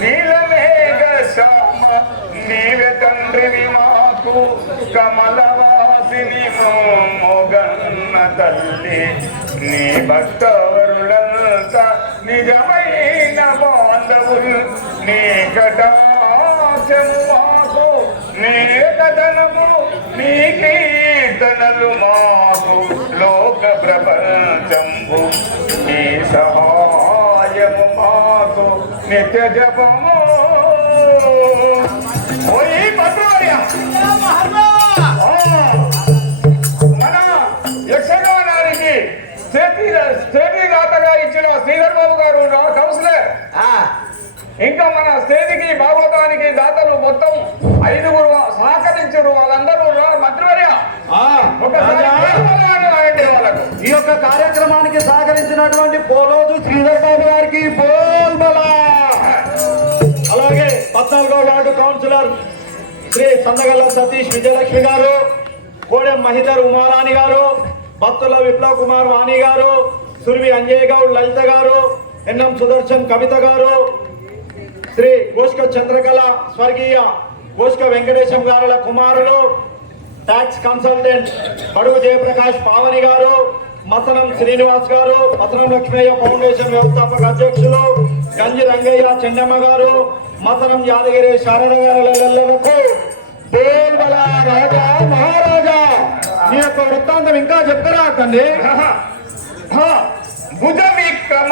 నీలమేఘ శ్యామ నీవే తండ్రివి మాకు కమలవాసిని మొగన్న తల్లి. నీ భక్తవరులంతా నిజమైన బాంధవులు. నీ కటాక్షము మాకు నీ కథనము నీ కీర్తనలు మా నిత్య జపము ఓయ్ భద్రవర్య ఆ, మన యక్షగానానికి స్టేటీ స్టేటీ దాతగా ఇచ్చిన శ్రీధర్ బాబు గారు కౌన్సిలర్. ఇంకా మన స్టేట్కి భాగవతానికి దాతలు మొత్తం ఐదుగురు సహకరించారు వాళ్ళందరూ. మంత్రివర్య. ఈ యొక్క కార్యక్రమానికి సహకరించినటువంటి పోలోజు శ్రీధర్ బాబు గారికి పోల్బలా వార్డు కౌన్సిలర్ శ్రీ సందగల్ల సతీష్ విజయలక్ష్మి గారు కోడెం మహిధర్ ఉమారాణి గారు భక్తుల విప్లవ్ కుమార్ వాణి గారు సుర్వి అంజయ్ గౌడ్ లలిత గారు ఎన్ఎం సుదర్శన్ కవిత గారు శ్రీ గోష్క చంద్రకళ స్వర్గీయ గోష్క వెంకటేశం గారుల కుమారులు ట్యాక్స్ కన్సల్టెంట్ బడుగు జయప్రకాష్ పావని గారు మసనం శ్రీనివాస్ గారు మసనం లక్ష్మయ్య ఫౌండేషన్ వ్యవస్థాపక అధ్యక్షులు గంజి రంగయ్య చెండమ్మ గారు మతరం యాదగిరి శారద గారులకు బోల్బల రాజా మహారాజా. మీ యొక్క వృత్తాంతం ఇంకా చెప్తారా తండ్రి హా, భుజ విక్రమ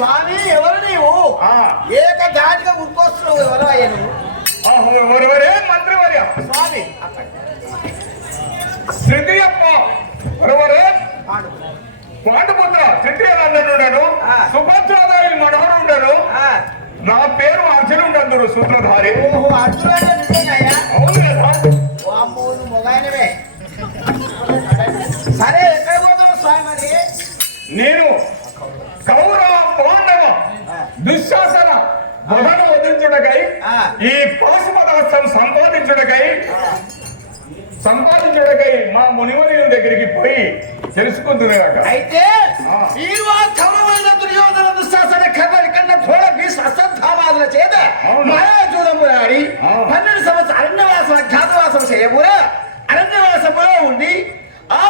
స్వామి ఎవరు నీవు? ఆ, ఏక దాటిగా ఉరికొస్తున్నావు ఎవరు అయ్యా నువ్వు ఆ, ఒరే, ఒరే, మంత్రివర్య స్వామి ఒరే, పాడు. పాండుపుత్ర ఆ. సుభద్రాదేవి మనోహరు ఉండను ఆ, నా పేరు అర్జును ఉండరు సూత్రధారి. ఓహో నిజంగాయ్యా అవును కదా. మొగాయనవే సరే ఎక్కడ పోతున్నావు స్వామి నేను కౌరవ పాండవ దుశ్శాసన వధించుటకై ఆ. ఈ పాశుపదాస్త్రం సంపాదించుటకై సంపాదించుటకై మా మునిమని దగ్గరికి పోయి తెలుసుకుంటున్నాక అయితే. ఈవా కమమైన దుర్యోధన దుశ్శాసన కన్న భీష్ అశ్వత్థామాదుల చేత ఆ. పన్నెండు సంవత్సరం అరణ్యవాసం అజ్ఞాతవాసం చేయబూరా? అరణ్యవాసములో ఉండి ఆ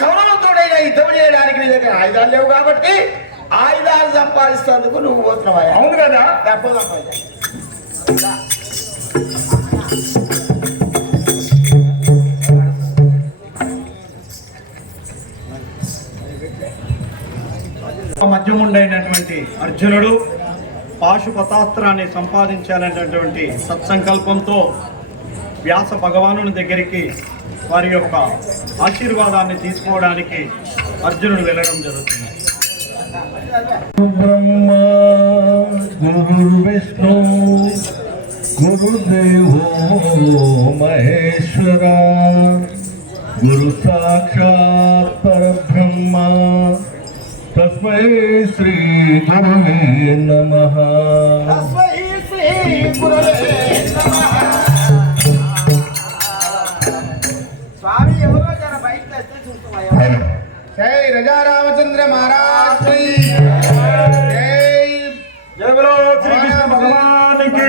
కౌరవంతోడైన యుద్ధం చేయడానికి నీ దగ్గర ఆయుధాలు లేవు కాబట్టి ఆయుధాలు సంపాదిస్తేందుకు నువ్వు పోతున్నావా అవును కదా? డబ్బు మధ్యముండైనటువంటి అర్జునుడు పాశుపతాస్త్రాన్ని సంపాదించాలనేటటువంటి సత్సంకల్పంతో వ్యాస భగవానుని దగ్గరికి వారి యొక్క ఆశీర్వాదాన్ని తీసుకోవడానికి అర్జునుడు వెళ్ళడం జరుగుతుంది. బ్రహ్మ గురుర్విష్ణు గురుదేవో మహేశ్వర గురు సాక్షాత్ పరబ్రహ్మ తస్మై శ్రీ గురువే నమః తస్మై శ్రీ గురవే నమః. స్వామి ఎవరో జర బయటకు వస్తే చూస్తావా జై రజా రామచంద్ర మహారాజ్ శ్రీకృష్ణ భగవానికి.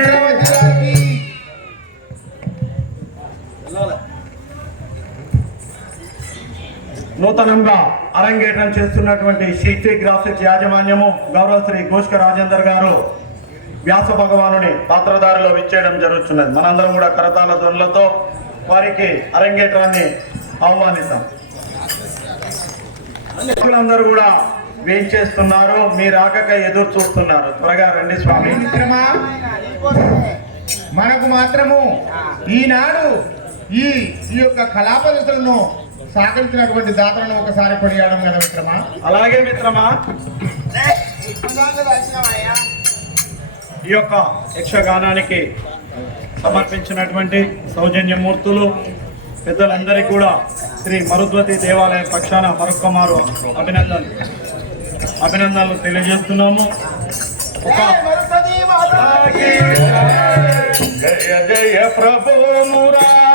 నూతనంగా అరంగేట్రం చేస్తున్నటువంటి శిల్పి గ్రాఫిక్స్ యాజమాన్యము గౌరవ శ్రీ ఘోష్క రాజేందర్ గారు వ్యాస భగవానుని పాత్రధారిలో విచ్చేయడం జరుగుతున్నది. మనందరం కూడా కరతాల ధ్వనులతో వారికి అరంగేట్రాన్ని ఆహ్వానిస్తాం. అందరూ కూడా వేయించేస్తున్నారు మీ రాకక ఎదురు చూస్తున్నారు. త్వరగా రండి స్వామి. మనకు మాత్రము ఈనాడు ఈ ఈ యొక్క కళాపదతులను సహకరించినటువంటి దాతలను ఒకసారి కొనియాడం కదా మిత్రమా? అలాగే మిత్రమా. ఈ యొక్క యక్షగానానికి సమర్పించినటువంటి సౌజన్యమూర్తులు పెద్దలందరికీ కూడా శ్రీ మరుద్వతి దేవాలయం పక్షాన మరొక్కమారు అభినందనలు. అభినందనలు తెలియజేస్తున్నాము. జయ జయ ప్రభు మురా.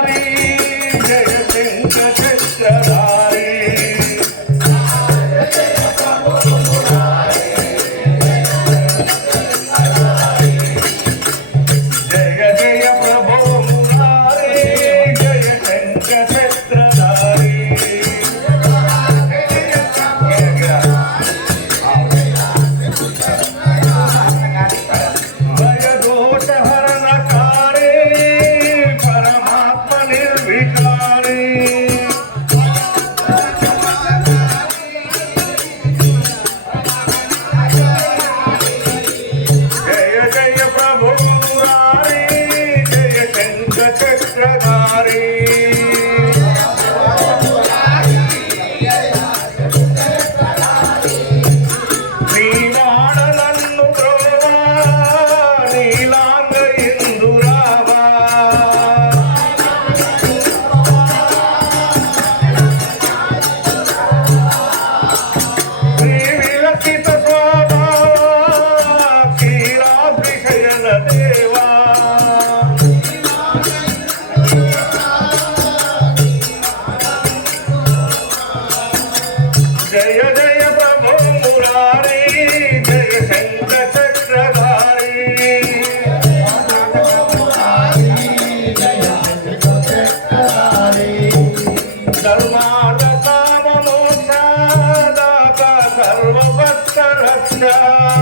Yeah.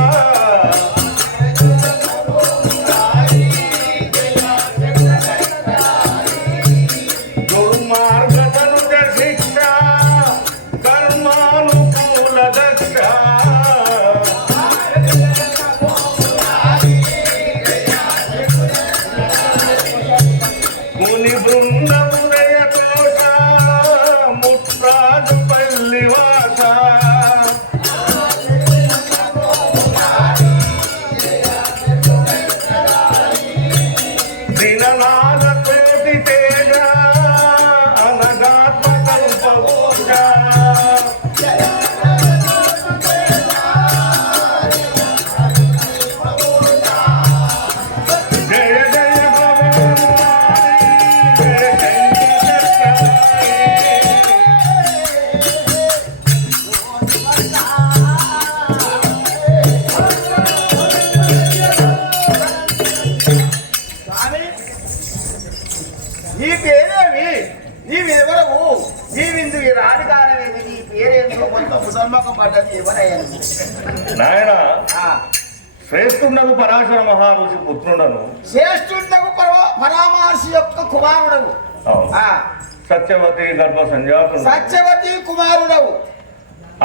పేరేమి నీవెవరవు? నీవిందు ఈ రాని కాలమేమి నీ పేరేందో మొత్తం ముసల్మకం పడ్డది ఎవరయ్యాను నాయన శ్రేష్ఠుండను పరాశర మహారుషి పుత్రుండను. శ్రేష్ఠుండకు పరమ- పరామర్శి యొక్క కుమారుడవు. సత్యవతి గర్భ సంజాతుడు సత్యవతి కుమారుడవు.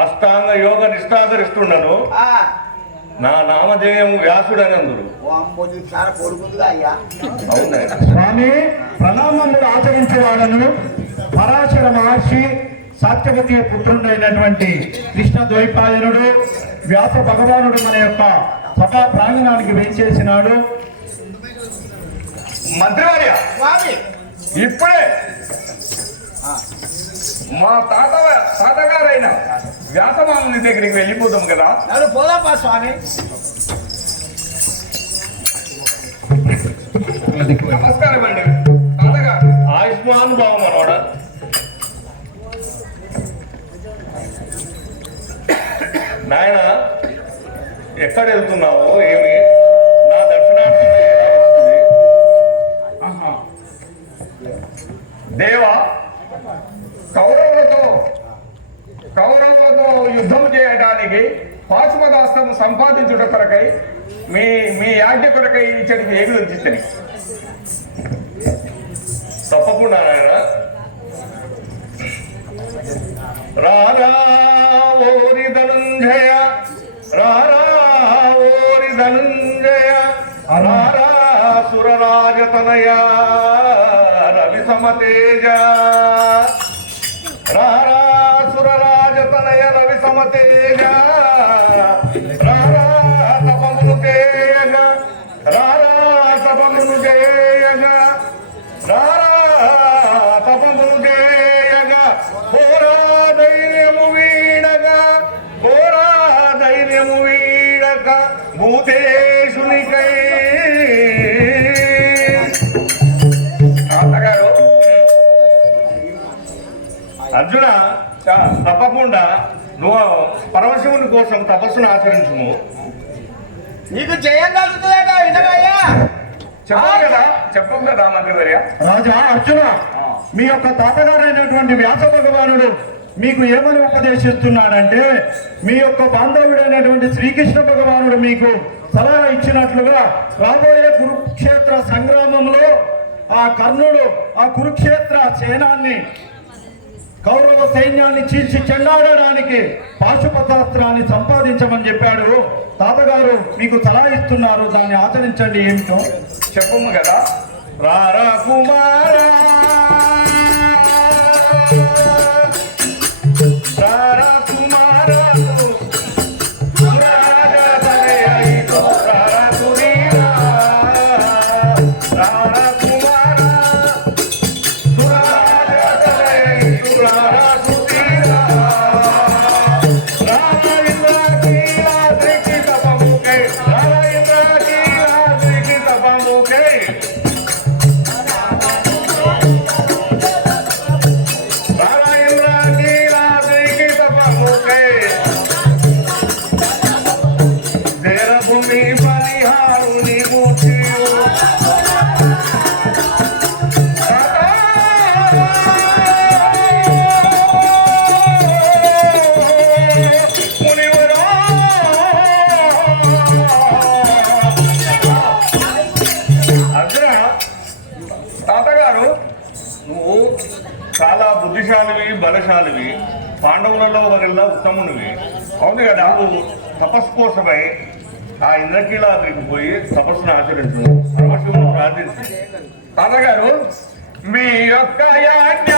అష్టాంగ యోగ నిష్ఠాగరిస్తుండను ఆ, నా నామధేయము వ్యాసుడనందుడు ఓ అమ్మో నీ చాలా పొడుగుందిగా అయ్యా అవునా స్వామి ప్రణామములు ఆచరించేవాడను పరాశర మహర్షి సత్యవతి పుత్రుడైనటువంటి కృష్ణ ద్వైపాయనుడు వ్యాస భగవానుడు మన యొక్క సభా ప్రాంగణానికి వేచేసినాడు. మంత్రివర్య స్వామి. ఇప్పుడే మా తాత తాతగారైన వ్యాసమానుని దగ్గరికి వెళ్ళిపోదాం కదా. నన్ను పోదాపా స్వామి. నమస్కారం అండి. తాతగారు. ఆయుష్మాన్ భావం అనవాడ నాయన ఎక్కడ వెళ్తున్నావు? ఏమి? నా దర్శనానికి ఎలా వస్తుంది? ఆహా. దేవా కౌరవులతో కౌరవులతో యుద్ధం చేయడానికి పాశుపదాస్త్రం సంపాదించుట కొరకై మీ మీ యాజ్ఞ కొరకై ఇచ్చడికి ఏగులు నువ్వు పరమశివుని కోసం తపస్సును ఆచరించుము. నీకు జయం కలుగుతుందట వినవయ్యా. చెప్పం కదా చెప్పం కదా మంత్రివర్య? రాజా అర్జున మీ యొక్క తాతగారైనటువంటి వ్యాస భగవానుడు మీకు ఏమని ఉపదేశిస్తున్నాడంటే మీ యొక్క బాంధవుడైనటువంటి శ్రీకృష్ణ భగవానుడు మీకు సలహా ఇచ్చినట్లుగా రాబోయే కురుక్షేత్ర సంగ్రామంలో ఆ కర్ణుడు ఆ కురుక్షేత్ర సేనాన్ని కౌరవ సైన్యాన్ని చీల్చి చెండాడడానికి పాశుపతాస్త్రాన్ని సంపాదించమని చెప్పాడు. తాతగారు మీకు సలహా ఇస్తున్నారు దాన్ని ఆచరించండి ఏమిటో చెప్పము కదా? రారా కుమారా! పాండవులలో ఒకరిలా ఉత్తమునివి అవును కదా? నువ్వు తపస్సు కోసమై ఆ ఇంద్రకీలాద్రికి పోయి తపస్సును ఆచరించు. పరమశివుని ప్రార్థించు. తాతగారు మీ యొక్క యాజ్ఞ!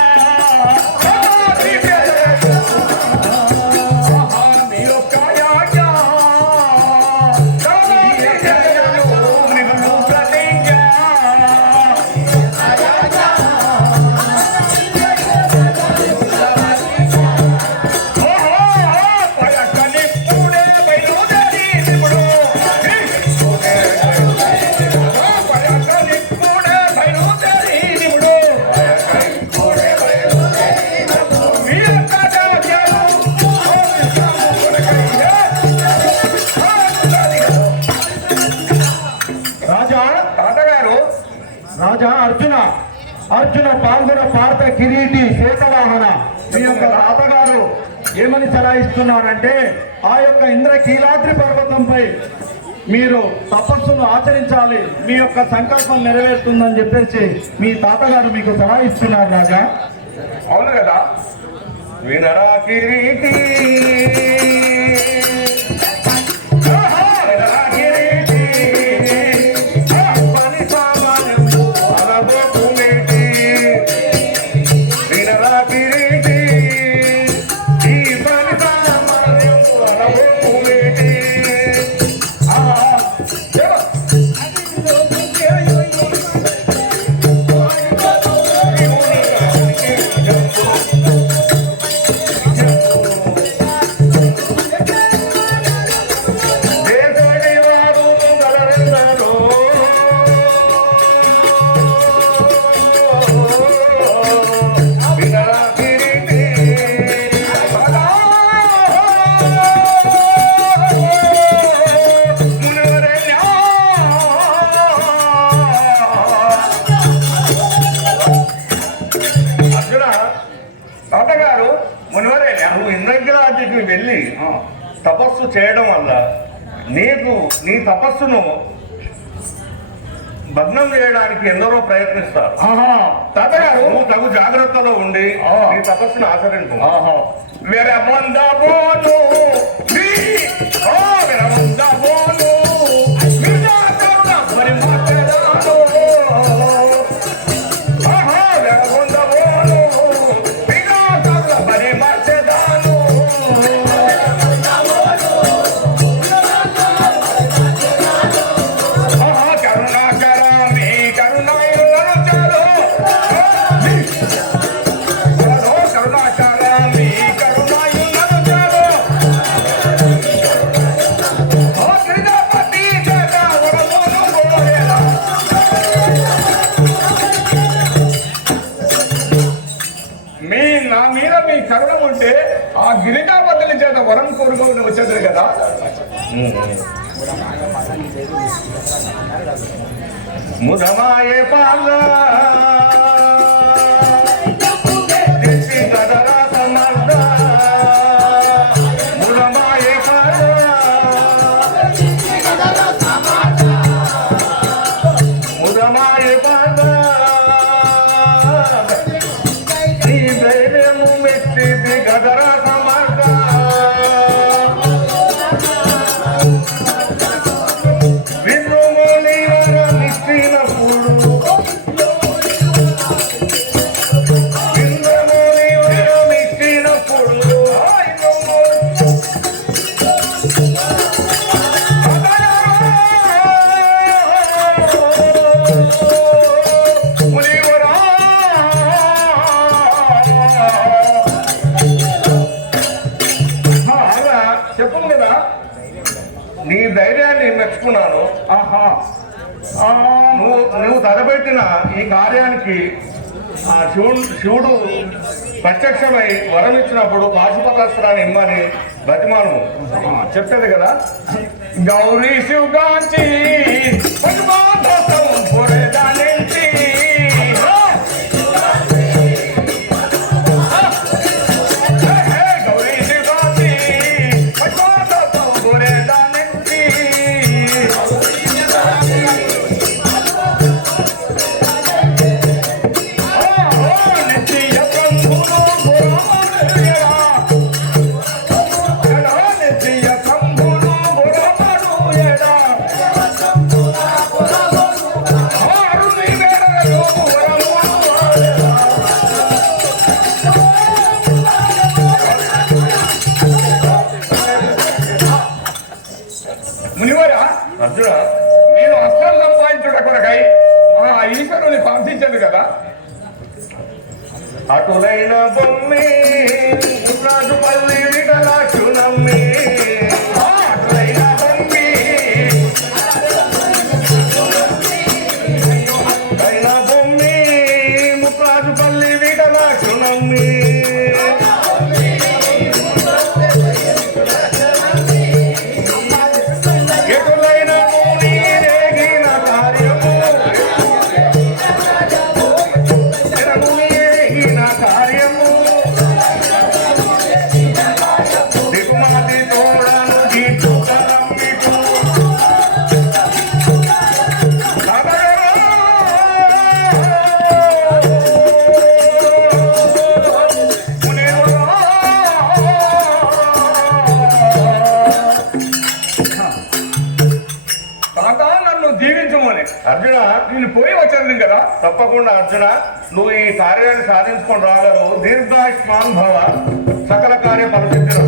అర్జున పాల్గొన్న భారత కిరీటి శేషవాహన మీ యొక్క తాతగారు ఏమని సలహా ఆ యొక్క ఇంద్రకీలాద్రి పర్వతంపై మీరు తపస్సును ఆచరించాలి మీ యొక్క సంకల్పం నెరవేరుతుందని చెప్పేసి మీ తాతగారు మీకు సలహా ఇస్తున్నారు రాజా. అవును కదా. వినరా కిరీటి. చేయడానికి ఎందరో ప్రయత్నిస్తారు. నువ్వు తగు జాగ్రత్తలో ఉండి. నీ తపస్సును ఆచరించు. విజాకరుణ మీ కరుణ ఉంటే ఆ గిరిజాపతుల చేత వరం కోరుకుని వచ్చేది కదా? ముదమాయే పాల నీ ధైర్యాన్ని మెచ్చుకున్నాను. ఆహా. నువ్వు నువ్వు తలపెట్టిన ఈ కార్యానికి ఆ శివుడు శివుడు ప్రత్యక్షమై వరం ఇచ్చినప్పుడు పాశుపతాస్త్రాన్ని ఇమ్మని బతిమాను చెప్పేది కదా? గౌరీ శివగాంచి తప్పకుండా అర్జున నువ్వు ఈ కార్యాన్ని సాధించుకొని రాగలవు. దీర్ఘాయుష్మాన్ భవ. సకల కార్య పరిస్థితులు